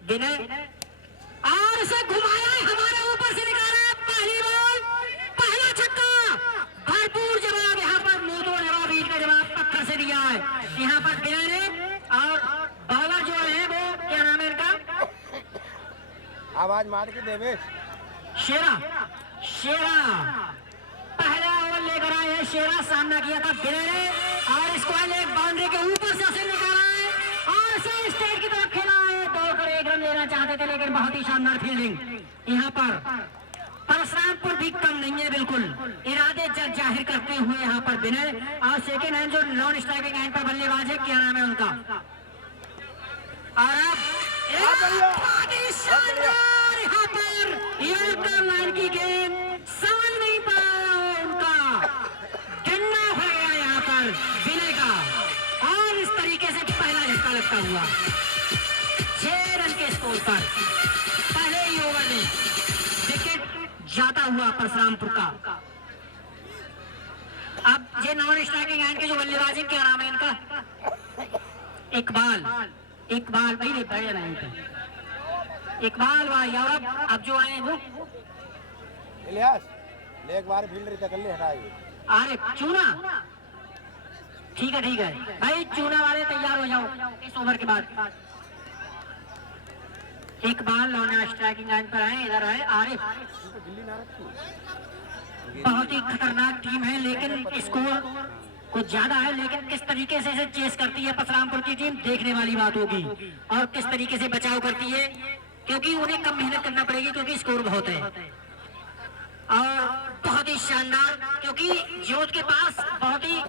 विनय और इसे घुमाया हमारे ऊपर से निकाला। पहली बॉल, पहला छक्का, भरपूर जवाब यहाँ पर मोदो जवाब, ईद का जवाब पत्थर से दिया है यहाँ पर विनय ने। और बॉलर जो है वो क्या नाम है इनका, आवाज मार के देवेश शेरा। शेरा पहला ओवर लेकर आए हैं, शेरा सामना किया था विनय ने और इसको एक बाउंड्री के ऊपर से उसे निकाला है और इसे स्टेट की तरफ खेला है। दौड़कर 1 रन लेना चाहते थे लेकिन बहुत ही शानदार फील्डिंग यहाँ पर। परशुरामपुर भी कम नहीं है, बिल्कुल इरादे जाहिर करते हुए यहाँ पर विनय। और सेकेंड हैंड जो नॉन स्ट्राइकिंग हैंड पर बल्लेबाज है, क्या नाम है उनका, और अब यहाँ पर यॉर्कर लाइन की गेंद समझ नहीं पाया उनका, डंडा हो गया यहाँ पर विनय का और इस तरीके से पहला झटका लगता हुआ 6 रन के स्कोर पर पहले ही ओवर में विकेट जाता हुआ परशुरामपुर का। अब ये नॉन स्ट्राइकिंग हैंड के जो बल्लेबाज है, क्या नाम है इनका, इकबाल। इकबाल भाई नहीं बढ़ रहा है, इकबाल भाई। और अब जो आए वो इलियास ले एक बार फील्डर तक ले हटाइए। अरे चूना, ठीक है भाई, चूना वाले तैयार हो जाओ इस ओवर के बाद। इकबाल नॉन स्ट्राइकिंग लाइन पर आए, इधर आए आरिफ। बहुत ही खतरनाक टीम है लेकिन स्कोर कुछ ज्यादा है, लेकिन किस तरीके से इसे चेस करती है परशुरामपुर की टीम देखने वाली बात होगी। और किस तरीके से बचाव करती है, क्योंकि उन्हें कम मेहनत करना पड़ेगी क्योंकि स्कोर बहुत है। और बहुत ही शानदार, क्योंकि जोत के पास बहुत ही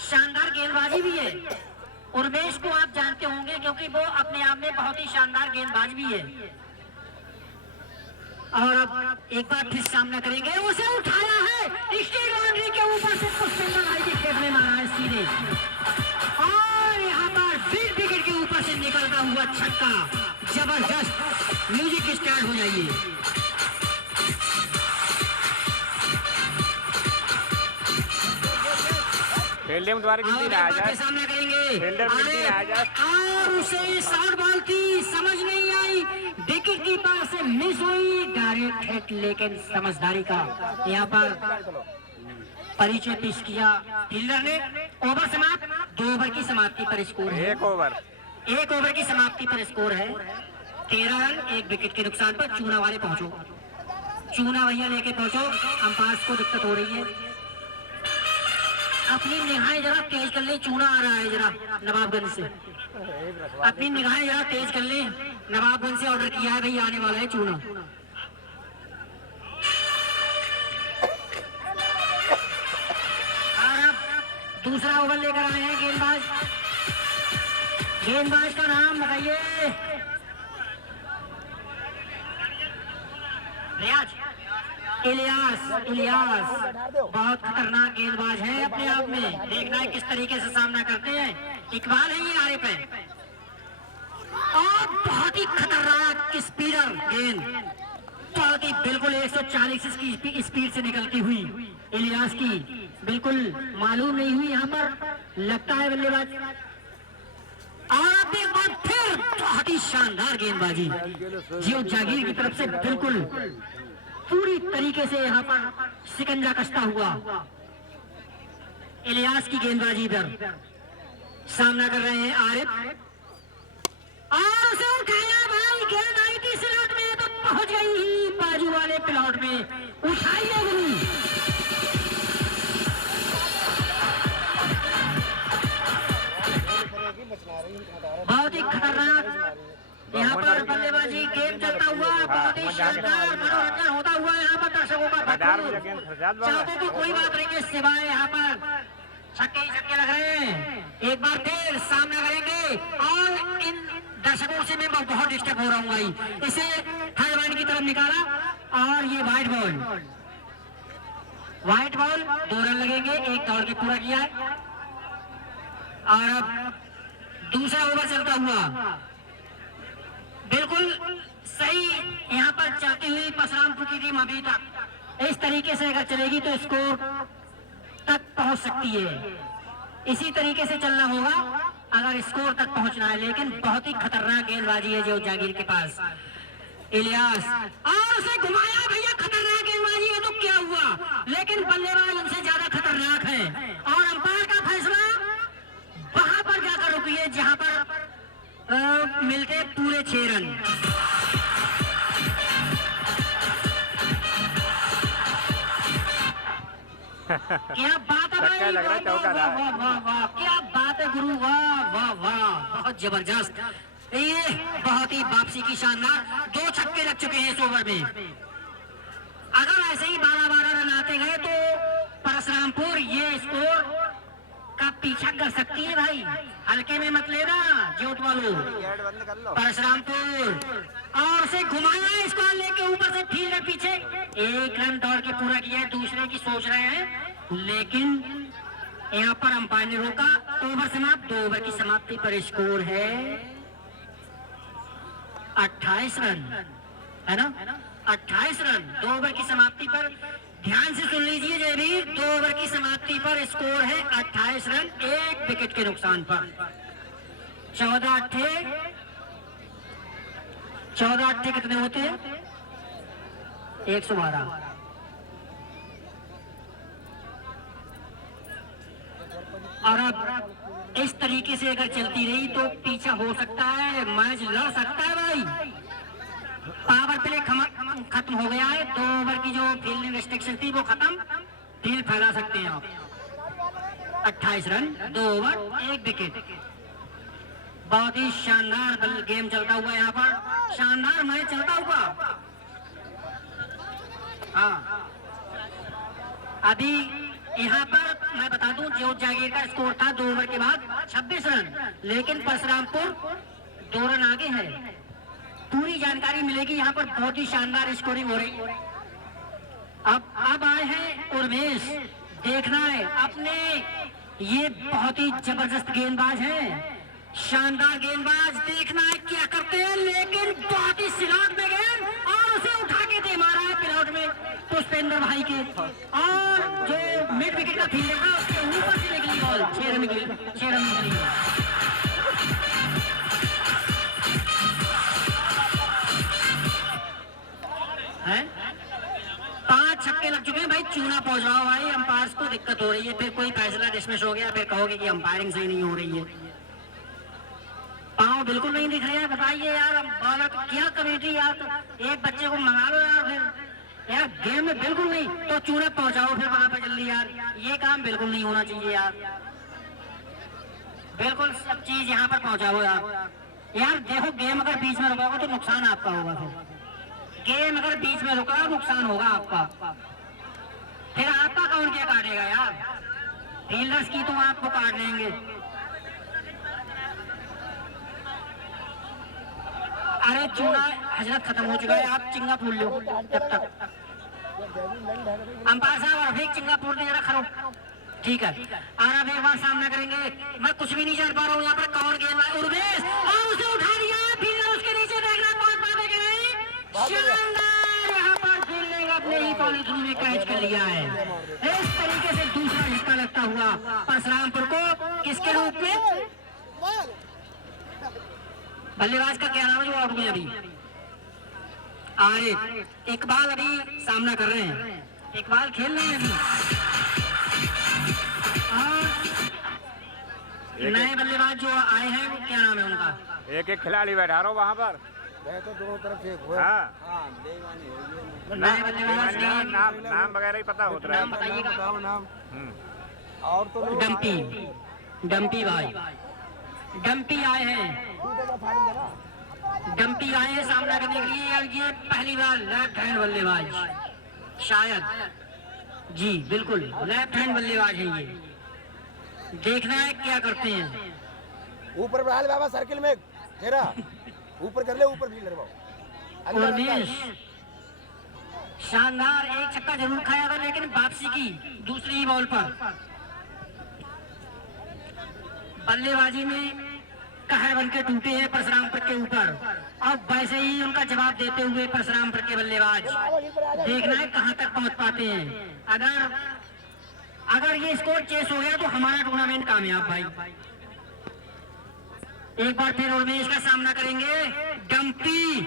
शानदार गेंदबाजी भी है। उर्मेश को आप जानते होंगे क्योंकि वो अपने आप में बहुत ही शानदार गेंदबाज भी है। और अब एक बार फिर सामना करेंगे, उसे उठाया है स्टेट बाउंड्री के ऊपर से, खेत में मारा है सीधे और यहाँ पर बिग विकेट के ऊपर से निकलता हुआ छक्का। जबरदस्त, म्यूजिक स्टार्ट हो जाइए। फील्डिंग द्वारा सामना करेंगे फील्डर और उसे शॉर्ट बॉल थी, समझ नहीं आई, विकेट कीपर से मिस हुई, डायरेक्ट हिट, लेकिन समझदारी का यहाँ पर परिचय पेश किया फील्डर ने। ओवर समाप्त, 2 ओवर की समाप्ति पर स्कोर है, 1 ओवर की समाप्ति पर स्कोर है 13 रन 1 विकेट के नुकसान पर। चूना वाले पहुंचो, चूना भैया लेके पहुंचो, अंपायर को दिक्कत हो रही है। अपनी निगाहें जरा तेज कर ले, चूना आ रहा है जरा नवाबगंज से, अपनी निगाहें जरा तेज कर ले, नवाबगंज से ऑर्डर किया है भाई, आने वाला है चूना। और अब दूसरा ओवर लेकर आए हैं गेंदबाज, गेंदबाज का नाम बताइए, रियाज। इलियास। इलियास बहुत खतरनाक गेंदबाज है अपने आप में, देखना है किस तरीके से सामना करते हैं। इकबाल है ये आरिफ है और बहुत ही खतरनाक स्पीडर गेंद, बहुत ही बिल्कुल 140 की स्पीड से निकलती हुई इलियास की, बिल्कुल मालूम नहीं हुई यहाँ पर, लगता है बल्लेबाज। और अब एक बार फिर बहुत ही शानदार गेंदबाजी जियो जागीर की तरफ से, बिल्कुल पूरी तरीके से यहाँ पर सिकंजा कसता हुआ इलियास की गेंदबाजी पर सामना कर रहे हैं आरिफ। और उसे उठाया भाई, गेंद आई थी स्लॉट में तो पहुंच गई ही बाजू वाले प्लॉट में, उठाई नहीं। बहुत ही खतरनाक यहाँ पर बल्लेबाजी, गेम चलता हुआ, बहुत ही शानदार मनोरंजन होता हुआ यहाँ पर दर्शकों का। चाहते तो कोई बात नहीं है, सिवाय यहाँ पर छक्के ही छक्के लग रहे हैं। एक बार फिर सामना करेंगे और इन दर्शकों से मैं बहुत डिस्टर्ब हो रहा हूँ भाई। इसे थर्ड लाइन की तरफ निकाला और ये व्हाइट बॉल, 2 रन लगेंगे, 1 दौड़ के पूरा किया है। और अब दूसरा ओवर चलता हुआ, बिल्कुल सही यहाँ पर चलती हुई परशुरामपुर की टीम अभी तक इस तरीके से अगर चलेगी तो स्कोर तक पहुंच सकती है। इसी तरीके से चलना होगा अगर स्कोर तक पहुंचना है, लेकिन बहुत ही खतरनाक गेंदबाजी है जो जागीर के पास। इलियास और उसे घुमाया भैया, खतरनाक गेंदबाजी है तो क्या हुआ, लेकिन बल्लेबाज उनसे ज्यादा खतरनाक है और अंपायर का फैसला वहां पर जाकर रुकी है जहां पर मिलते पूरे 6 रन। क्या बात है भाई, लग रहा है चौका रहा है। वाह वाह वाह, क्या बात है गुरु, वाह वाह वाह, बहुत जबरदस्त। ये बहुत ही वापसी की शानदार 2 छक्के लग चुके हैं इस ओवर में। अगर ऐसे ही 12-12 रन आते गए तो परशुरामपुर ये स्कोर का पीछा कर सकती है भाई, हल्के में मत लेना जोत वालों। परशुरामपुर और उसे घुमाया, इसको लेके ऊपर से फील्डर पीछे 1 रन दौड़ के पूरा किया है, दूसरे की सोच रहे हैं, लेकिन यहाँ पर अंपायर ने रोका। ओवर समाप्त, 2 ओवर की समाप्ति पर स्कोर है 28 रन, है ना, 28 रन 2 ओवर की समाप्ति पर। ध्यान से सुन लीजिए जयवीर, 2 ओवर की समाप्ति पर स्कोर है 28 रन 1 विकेट के नुकसान पर। 14 अट्ठे कितने होते हैं, 112। और अब इस तरीके से अगर चलती रही तो पीछा हो सकता है, मैच लड़ सकता है भाई। पावर प्ले खत्म हो गया है, 2 ओवर की जो फील्डिंग रिस्ट्रिक्शन थी वो खत्म, फील्ड फैला सकते हैं आप। 28 रन 2 ओवर 1 विकेट, बहुत ही शानदार गेम चलता हुआ यहाँ पर, शानदार मैच चलता हुआ। हाँ, अभी यहाँ पर मैं बता दूं जोत जागीर का स्कोर था 2 ओवर के बाद 26 रन, लेकिन परशुरामपुर 2 रन आगे है। पूरी जानकारी मिलेगी यहाँ पर, बहुत ही शानदार स्कोरिंग हो रही। अब आए हैं उर्वेश, देखना है अपने, ये बहुत ही जबरदस्त गेंदबाज हैं, शानदार गेंदबाज, देखना है क्या करते हैं, लेकिन बहुत ही स्लॉट में गेंद और उसे उठा के दे मारा है पिलौट में पुष्पेंद्र भाई के, और जो मिड विकेट का फील्डर था उसके ऊपर से निकली बॉल, 6 रन निकली है। 5 छक्के लग चुके हैं भाई, चूना पहुंचाओ भाई, अंपायर्स को दिक्कत हो रही है, फिर कोई फैसला डिसमिस हो गया फिर कहोगे कि अंपायरिंग सही नहीं हो रही है। पाँव बिल्कुल नहीं दिख रहे हैं, बताइए यार, बॉलर क्या कमेटी यार, एक बच्चे को मंगा लो यार, फिर यार गेम में बिल्कुल नहीं तो चूना पहुंचाओ फिर वहां पर जल्दी यार, ये काम बिल्कुल नहीं होना चाहिए यार, बिल्कुल सब चीज यहाँ पर पहुंचाओ यार। देखो गेम अगर बीच में रुकोगे तो नुकसान आपका होगा, फिर गेम अगर बीच में रुका नुकसान होगा आपका, फिर आपका कौन क्या काटेगा यार, फील्डर्स की तो आपको काट लेंगे। अरे चूना हजरत खत्म हो चुका है, आप चिंगा फूल लो तब तक। अंपायर साहब और अभी चिंगा फूल दे जरा खरो, ठीक है। और अब एक बार सामना करेंगे, मैं कुछ भी नहीं जान पा रहा हूँ यहाँ पर कौन गेंद है, उर्वेश और उसे उठा दिया है, फील्डर उसके नीचे देखना कौन पावे कि नहीं, शानदार यहाँ पर फील्डिंग अपने ही पॉलिथीन में कैच कर लिया है। इस तरीके से दूसरा झटका लगता हुआ परशुरामपुर को, किसके रूप में, बल्लेबाज का क्या नाम है जो आउट हुए अभी, आरिफ इकबाल अभी सामना कर रहे हैं, इकबाल खेल रहे हैं अभी, और नए बल्लेबाज जो आए हैं वो क्या नाम है उनका, एक खिलाड़ी बैठा रहा हूँ वहाँ पर, तो दोनों तरफ से नए बल्लेबाज नाम वगैरह ही पता होता है, नाम बताइएगा। नाम और तो डम्पी भाई, डम्पी आए हैं, डम्पी आए हैं सामना करने के लिए, और ये पहली बार लेफ्ट हैंड बल्लेबाज, शायद जी बिल्कुल लेफ्ट हैंड बल्लेबाज है ये, देखना है क्या करते हैं। ऊपर बढ़ा ले बाबा, सर्किल में घेरा ऊपर कर ले, ऊपर फील्डर बाबू उर्वेश शानदार, एक छक्का जरूर खाया था, लेकिन वापसी की दूसरी ही बॉल पर बल्लेबाजी में कहर बन के टूटे हैं परशुरामपुर के ऊपर। अब वैसे ही उनका जवाब देते हुए परशुरामपुर के बल्लेबाज, देखना है कहां तक पहुंच पाते हैं। अगर ये स्कोर चेस हो गया तो हमारा टूर्नामेंट कामयाब भाई, एक बार फिर उर्मेश का सामना करेंगे। डंपी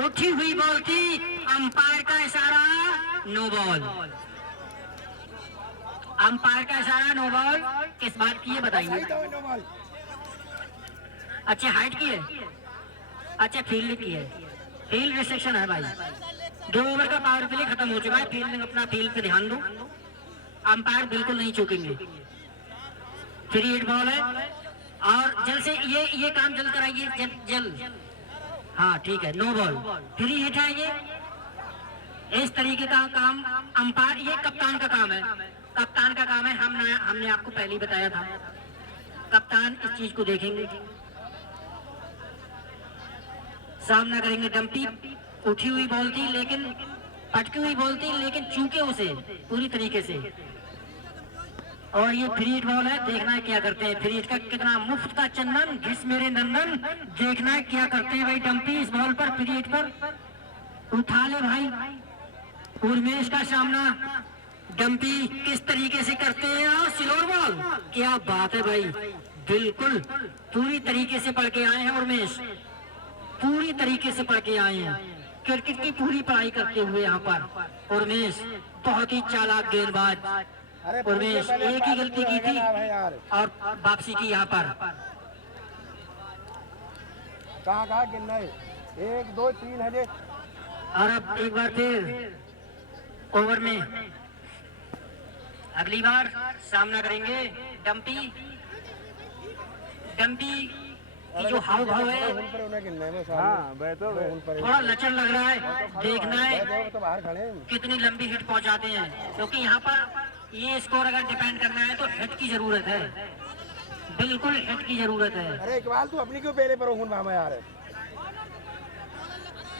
उठी हुई बॉल थी, अंपायर का इशारा, नो बॉल। अंपायर का इशारा, नो बॉल। किस बात की है बताइए? अच्छा हाइट की है, अच्छा फील्ड की है। फील्ड रिस्ट्रिक्शन है भाई, 2 ओवर का पावर प्ले खत्म हो चुका है। फील्डिंग अपना फील्ड पे ध्यान दो, अंपायर बिल्कुल नहीं चूकेंगे। फ्री हिट बॉल है और जल्द से ये काम जल्द कराइए, जल्द। हाँ ठीक है, नो बॉल, फ्री हिट है ये। इस तरीके का काम अंपायर, ये कप्तान का काम है, कप्तान का काम है। हमने आपको पहले ही बताया था, कप्तान इस चीज को देखेंगे। सामना करेंगे डंपी, उठी हुई बॉल थी लेकिन, पटकी हुई बॉल थी लेकिन चूके उसे पूरी तरीके से। और ये फ्री हिट बॉल है, देखना है क्या करते हैं। फ्री हिट का कितना मुफ्त का चंदन, घिस मेरे नंदन, देखना है क्या करते हैं भाई डंपी इस बॉल पर, फ्री हिट पर। उठा ले भाई उर्मेश का सामना, डंपी किस तरीके से करते हैं। और स्लोर बॉल, क्या बात है भाई, बिल्कुल पूरी तरीके से पढ़ के आए हैं उर्मेश, पूरी तरीके से पढ़ के आए हैं। क्रिकेट की पूरी पढ़ाई करते हुए यहाँ पर उर्मेश, बहुत ही चालाक गेंदबाज उर्मेश। एक ही गलती की थी और वापसी की यहाँ पर। कहाँ गिनना है, 1 2 3 है। और अब एक बार फिर ओवर में अगली बार सामना करेंगे डंपी। डंपी की जो हाव भाव है, हाँ वह तो थोड़ा लचर लग रहा है, देखना है कितनी लंबी हिट पहुंचाते हैं। क्योंकि यहाँ पर ये स्कोर अगर डिपेंड करना है तो हिट की जरूरत है, बिल्कुल हिट की जरूरत है। अरे इकबाल तू अपनी क्यों पहले पर मामा यार,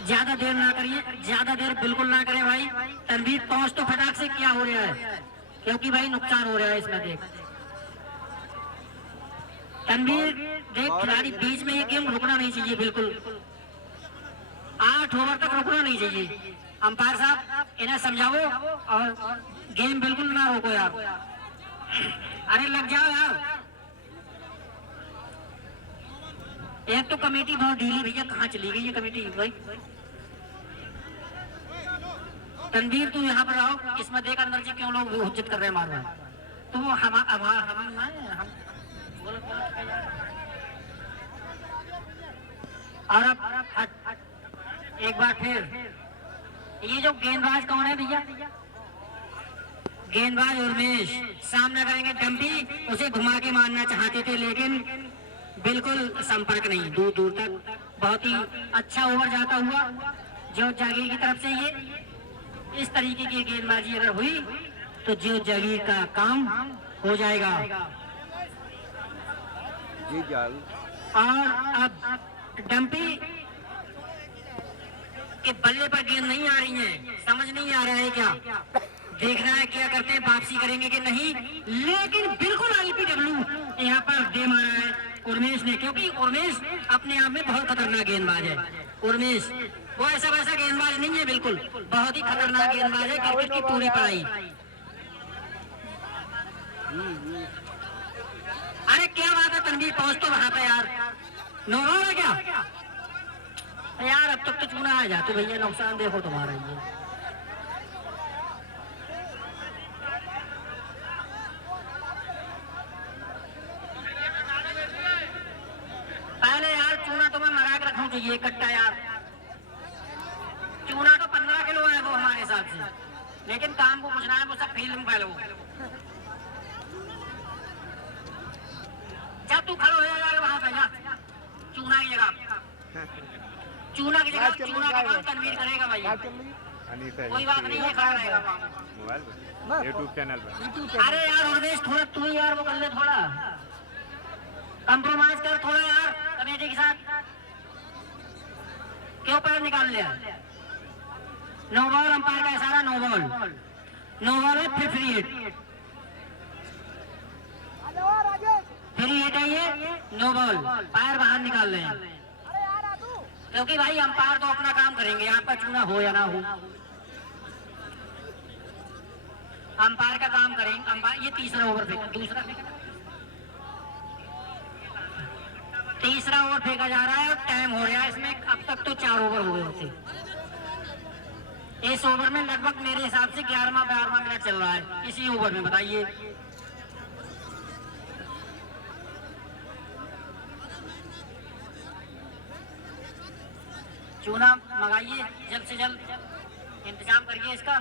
ज्यादा देर ना करिए, ज्यादा देर बिल्कुल ना करें भाई। तनवीर पहुंच तो फटाक से, क्या हो रहा है, क्योंकि भाई नुकसान हो रहा है इसमें। देख तनवीर, देख खिलाड़ी बीच में ये गेम रुकना नहीं चाहिए, बिल्कुल 8 ओवर तक रुकना नहीं चाहिए। अंपायर साहब इन्हें समझाओ और गेम बिल्कुल ना रोको यार। अरे लग जाओ यार, एक तो कमेटी बहुत ढीली भैया, कहाँ चली गई ये कमेटी भाई। तनवीर तू यहाँ पर आओ, इसमें देख अंदर से क्यों लोग हुज्जत कर रहे हैं मार मार। तो वो हम और अब एक बार फिर ये जो गेंदबाज कौन है भैया, गेंदबाज उर्मेश। सामना करेंगे डंपी, उसे घुमा के मारना चाहते थे लेकिन बिल्कुल संपर्क नहीं, दूर दूर तक। बहुत ही अच्छा ओवर जाता हुआ जो जागीर की तरफ से। ये इस तरीके की गेंदबाजी अगर हुई तो जो जागीर का काम हो जाएगा। और अब डंपी के बल्ले पर गेंद नहीं आ रही है, समझ नहीं आ रहा है क्या, देखना है क्या करते हैं, वापसी करेंगे कि नहीं। लेकिन बिल्कुल IPW यहाँ पर दे मारा है उर्मेश ने, क्योंकि उर्मेश अपने आप में बहुत खतरनाक गेंदबाज है। उर्मेश वो ऐसा वैसा गेंदबाज नहीं है, बिल्कुल बहुत ही खतरनाक गेंदबाज है। क्रिकेट की पूरी पढ़ाई। अरे क्या बात है तनवीर, पहुंच तो वहां पे यार, नो बॉल है क्या यार। अब तक तो चूना आ जाते भैया, नुकसान देखो तुम्हारा ये। पहले यार चूना तो मैं मरा के रखूं चाहिए कट्टा यार। चूना तो 15 किलो है वो हमारे हिसाब से, लेकिन काम को पूछना है, वो सब फील्ड में फैलो। जब तू खड़ो हो जाएगा वहां पे जा, चूना की जगह, चूना की जगह चूना का काम तनवीर करेगा भाई। कोई बात नहीं है, खड़ा रहेगा मोबाइल पर, YouTube चैनल पर। अरे यार उर्वेश थोड़ा तू ही यार वो कर ले, थोड़ा कंप्रोमाइज कर थोड़ा यार कमेटी के साथ। क्यों पैर निकाल लिया। नो बॉल, अंपायर का इशारा, नो बॉल। नो बॉल है, फिर फ्री हिट। फ्री हिट है ये, नो बॉल, पैर बाहर निकाल रहे हैं। क्योंकि भाई अंपायर तो अपना काम करेंगे, आपका चूना हो या ना हो, अंपायर का काम करेंगे। अंपायर ये तीसरा ओवर पे, दूसरा तीसरा ओवर फेंका जा रहा है और टाइम हो रहा है इसमें। अब तक तो 4 ओवर हो गए होते। इस ओवर में लगभग मेरे हिसाब से 11वां-12वां मिनट चल रहा है इसी ओवर में। बताइए चूना मंगाइए जल्द से जल्द, इंतजाम करिए इसका।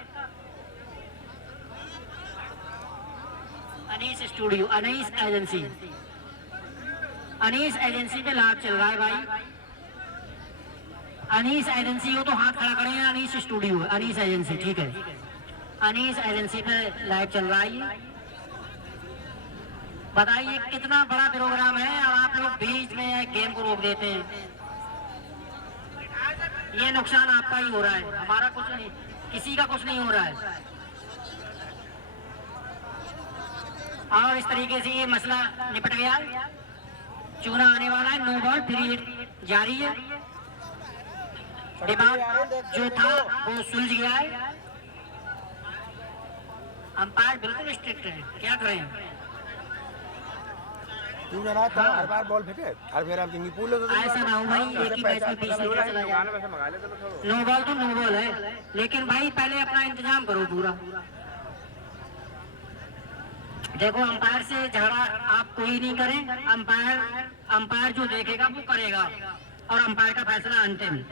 Anees studio, Anees agency, Anees agency पे लाइव चल रहा है भाई। अनीस एजेंसी हो तो हाथ खड़ा करें। अनीस स्टूडियो, अनीस एजेंसी, ठीक है। अनीस एजेंसी पे लाइव चल रहा है। बताइए कितना बड़ा प्रोग्राम है और आप लोग बीच में गेम को रोक देते हैं। ये नुकसान आपका ही हो रहा है, हमारा कुछ नहीं, किसी का कुछ नहीं हो रहा है। और इस तरीके से ये मसला निपट गया। चूना आने वाला है। नो बॉल, 3 हिट जारी है। दिमाग जो था वो सुलझ गया है। अंपायर बिल्कुल स्ट्रिक्ट है, क्या करें। तू जना था हर बार बॉल फेंके और फिर हम किंगी पूल ऐसा ना हो भाई, एक ही मैच में 20 निकल चला जाए। नो बॉल तो नो बॉल है, लेकिन भाई पहले अपना इंतजाम करो पूरा। देखो अंपायर से झगड़ा आप कोई नहीं करें। अंपायर जो देखेगा वो करेगा और अंपायर का फैसला अंतिम।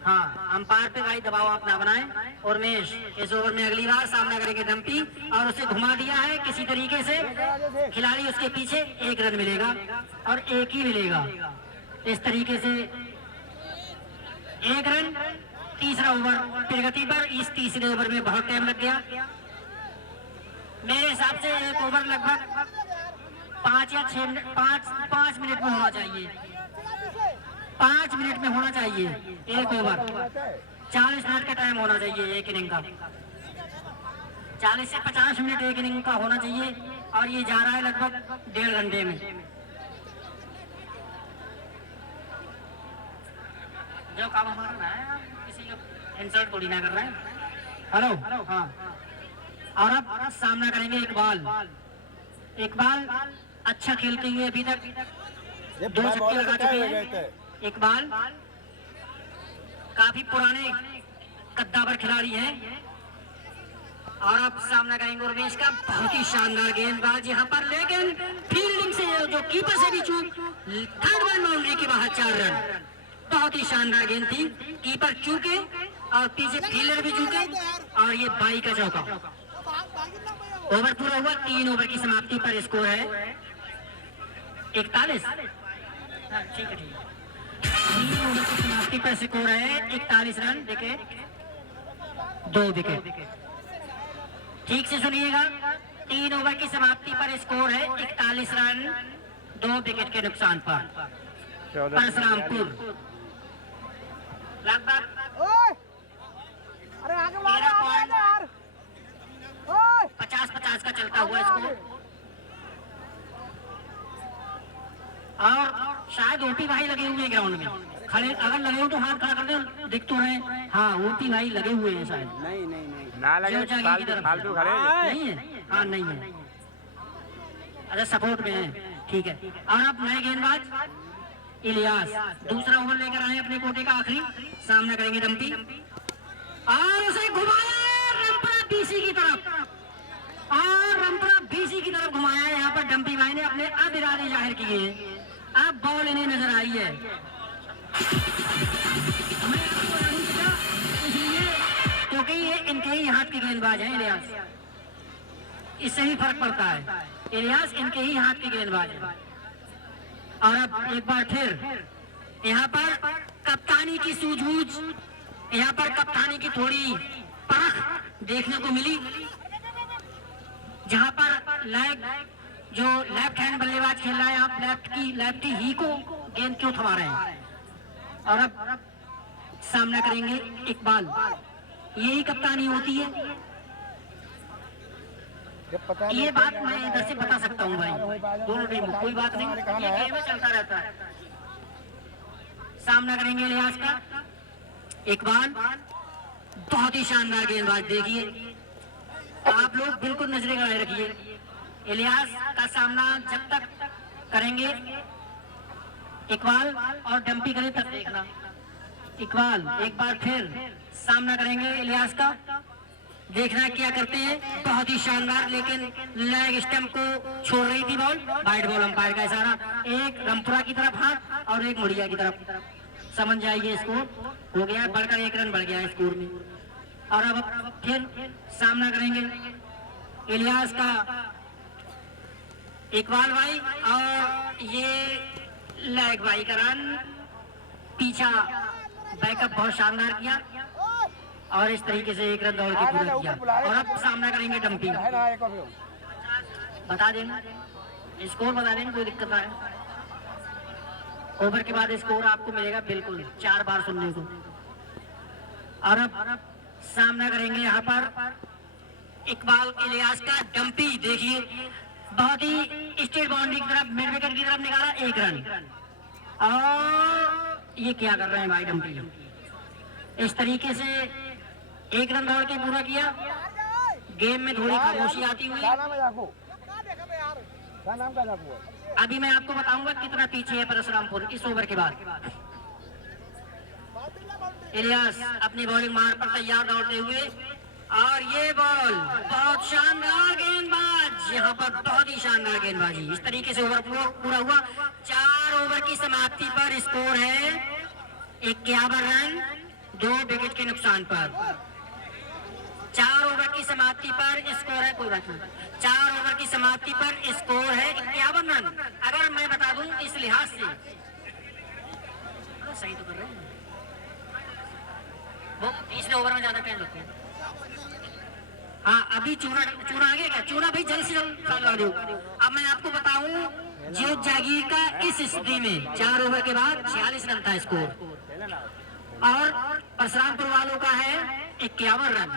हाँ, अंपायर पे भाई दबाव आप ना बनाएं। और उमेश इस ओवर में अगली बार सामना करेंगे डंपी और उसे घुमा दिया है किसी तरीके से। खिलाड़ी उसके पीछे 1 रन मिलेगा और 1 ही मिलेगा। इस तरीके से 1 रन। तीसरा ओवर प्रगति पर। इस तीसरे ओवर में बहुत टाइम लग गया। मेरे हिसाब से एक ओवर लगभग 5 या 6 मिनट, 5 मिनट में होना चाहिए। 5 मिनट में होना चाहिए एक ओवर। 40 मिनट का टाइम होना चाहिए एक इनिंग का। 40 से 50 मिनट एक इनिंग का होना चाहिए और ये जा रहा है लगभग 1.5 घंटे में। जो काम हमारा है किसी का इंसल्ट थोड़ी ना कर रहे हैं। हेलो, हाँ। और अब सामना करेंगे इकबाल अच्छा खेलते हुए अभी तक 2 छक्के लगा चुके हैं। इकबाल काफी पुराने कद्दावर खिलाड़ी हैं। और अब सामना करेंगे उर्वेश का। बहुत ही शानदार गेंदबाज यहाँ पर, लेकिन फील्डिंग से जो कीपर से भी चूक। 3rd बॉल बाउंड्री के बाहर 4 रन। बहुत ही शानदार गेंद थी। कीपर चूके और पीछे फील्डर भी चूके और ये 22 का चौका। ओवर पूरा हुआ। 3 ओवर की समाप्ति पर स्कोर है 41। ठीक है, ठीक है। 3 ओवर की समाप्ति पर स्कोर है 41 रन, विकेट 2 विकेट। ठीक से सुनिएगा, 3 ओवर की समाप्ति पर स्कोर है 41 रन 2 विकेट के नुकसान पर। परशुरामपुर लगभग 50-50 का चलता हुआ स्कोर। और शायद ओपी भाई लगे हुए हैं ग्राउंड में। खड़े अगर लगे हो तो हाथ खड़ा कर दे, दिख तो रहे। हाँ, ओपी भाई लगे हुए हैं शायद। नहीं ना लगे, फालतू खड़े नहीं है। हाँ, नहीं है। अच्छा, सपोर्ट में है, ठीक है। और अब नए गेंदबाज इलियास दूसरा ओवर लेकर आए अपने कोटे का आखिरी। सामना करेंगे डंपी और उसे घुमाया रंपरा बीसी की तरफ। और रंपरा बीसी की तरफ घुमाया। यहाँ पर डंपी भाई ने अपने अब इरादे जाहिर किए हैं। अब बॉल इन्हें नजर आई है। हमें आपको नहीं पता, इसलिए क्योंकि ये इनके ही हाथ के गेंदबाज हैं इलियास। इससे ही फर्क पड़ता है। इलियास इनके ही हाथ के गेंदबाज है। और अब एक बार फिर यहाँ पर कप्तानी की सूझबूझ, यहाँ पर कप्तानी की थोड़ी परख देखने को मिली। जहाँ पर जो लेफ्ट हैंड बल्लेबाज खेल रहा है, आप लेफ्टी ही को गेंद क्यों थमा रहे हैं। और अब सामना करेंगे इकबाल। यही कप्तानी होती है। ये बात मैं इधर से बता सकता हूँ भाई, दोनों टीम कोई बात नहीं, ये गेम में चलता रहता है। सामना करेंगे इलियास का। इकबाल बहुत ही शानदार गेंदबाज। देखिए आप लोग बिल्कुल नजरें गड़ाए रखिए। इलियास का सामना जब तक करेंगे इकबाल और डंपी करे तब देखना। इकबाल एक बार फिर सामना करेंगे इलियास का, देखना क्या करते हैं। बहुत ही शानदार, लेकिन लेग स्टंप को छोड़ रही थी बॉल। वाइड बॉल, अंपायर का इशारा। एक रामपुरा की तरफ हाथ और एक मुड़िया की तरफ, समझ जाइए। स्कोर हो गया बढ़कर 1 रन बढ़ गया है स्कोर में। और अब फिर सामना करेंगे इलियास का इकबाल भाई, और ये लेग भाई का रन। पीछा बैकअप बहुत शानदार किया और इस तरीके से 1 रन दौड़ के पूरा किया। और अब सामना करेंगे डंपी। बता देना स्कोर, बता देना, कोई दिक्कत ना है। ओवर के बाद स्कोर आपको मिलेगा बिल्कुल 4 बार सुनने को। और अब सामना करेंगे यहाँ पर इकबाल इलियास का। डंपी देखिए बहुत ही स्ट्रेट बाउंड्री की तरफ, मिड विकेट की तरफ निकाला, 1 रन। और ये क्या कर रहे हैं भाई डंपी, इस तरीके से 1 रन दौड़ के पूरा किया। गेम में थोड़ी खामोशी आती हुई। अभी मैं आपको बताऊंगा कितना पीछे है परशुरामपुर इस ओवर के बाद। इलियास अपनी बॉलिंग मार पर तैयार दौड़ते हुए, और ये बॉल बहुत शानदार गेंदबाज, यहाँ पर बहुत ही शानदार गेंदबाजी। इस तरीके से ओवर पूरा हुआ। 4 ओवर की समाप्ति पर स्कोर है 51 रन 2 विकेट के नुकसान पर। 4 ओवर की समाप्ति पर स्कोर है, कोई बात नहीं, 4 ओवर की समाप्ति पर स्कोर है 51 रन। अगर मैं बता दूं इस लिहाज से, सही तो कर रहे हैं वो, तीसरे ओवर में ज्यादा टाइम लगता है। हाँ अभी चूना आ गया क्या? चूना भाई जल्द से जल्द लगा दो। अब मैं आपको बताऊं ज्योत जागीर का इस स्थिति में 4 ओवर के बाद 46 रन था स्कोर, और परशुरामपुर वालों का है 51 रन।